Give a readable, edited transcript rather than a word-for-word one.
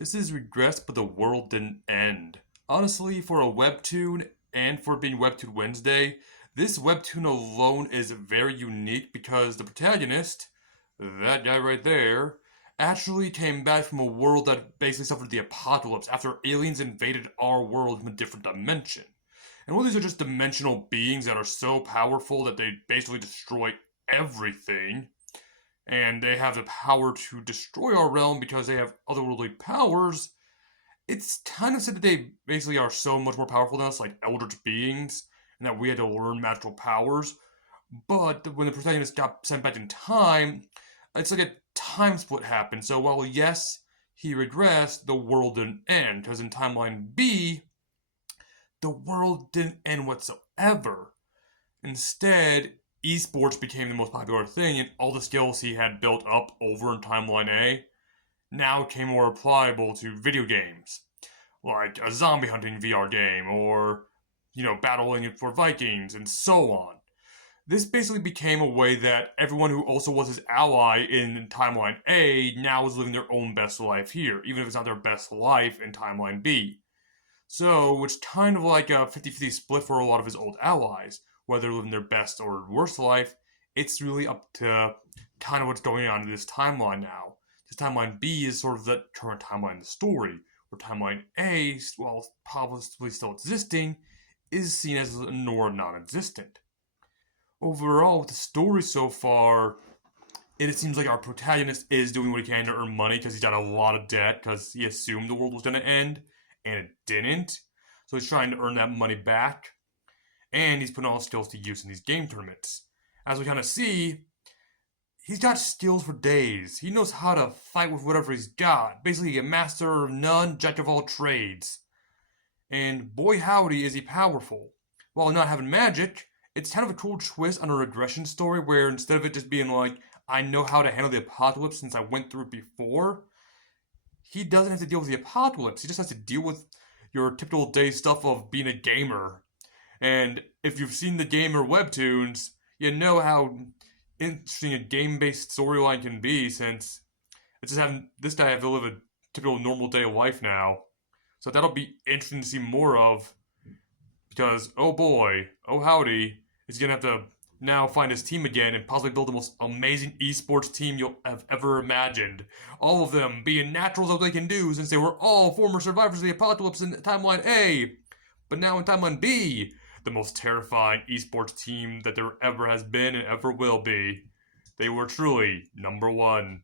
This is Regress, but the world didn't end. Honestly, for a webtoon and for being Webtoon Wednesday, this webtoon alone is very unique because the protagonist, that guy right there, actually came back from a world that basically suffered the apocalypse after aliens invaded our world from a different dimension. And while these are just dimensional beings that are so powerful that they basically destroy everything, and they have the power to destroy our realm because they have otherworldly powers, it's kind of said that they basically are so much more powerful than us, like eldritch beings, and that we had to learn magical powers. But when the protagonist got sent back in time, it's like a time split happened. So while yes, he regressed, the world didn't end. Because in timeline B, the world didn't end whatsoever. Instead, esports became the most popular thing, and all the skills he had built up over in timeline A now became more applicable to video games, like a zombie hunting VR game, or, battling for Vikings, and so on. This basically became a way that everyone who also was his ally in Timeline A now is living their own best life here, even if it's not their best life in Timeline B. So, it's kind of like a 50-50 split for a lot of his old allies. Whether they're living their best or worst life, it's really up to kind of what's going on in this timeline now. This timeline B is sort of the current timeline of the story, where timeline A, while possibly still existing, is seen as non-existent. Overall, with the story so far, it seems like our protagonist is doing what he can to earn money because he's got a lot of debt because he assumed the world was going to end, and it didn't. So he's trying to earn that money back, and he's putting all his skills to use in these game tournaments. As we kind of see, he's got skills for days. He knows how to fight with whatever he's got. Basically, a master of none, jack of all trades. And boy howdy is he powerful. While not having magic, it's kind of a cool twist on a regression story where instead of it just being like, I know how to handle the apocalypse since I went through it before, he doesn't have to deal with the apocalypse. He just has to deal with your typical day stuff of being a gamer. And if you've seen the gamer webtoons, you know how interesting a game-based storyline can be, since it's just having this guy have to live a typical normal day of life now. So that'll be interesting to see more of, because oh boy, oh howdy, he's gonna have to now find his team again and possibly build the most amazing esports team you'll have ever imagined. All of them being naturals as they can do, since they were all former survivors of the apocalypse in timeline A. But now in timeline B, the most terrifying esports team that there ever has been and ever will be. They were truly number one.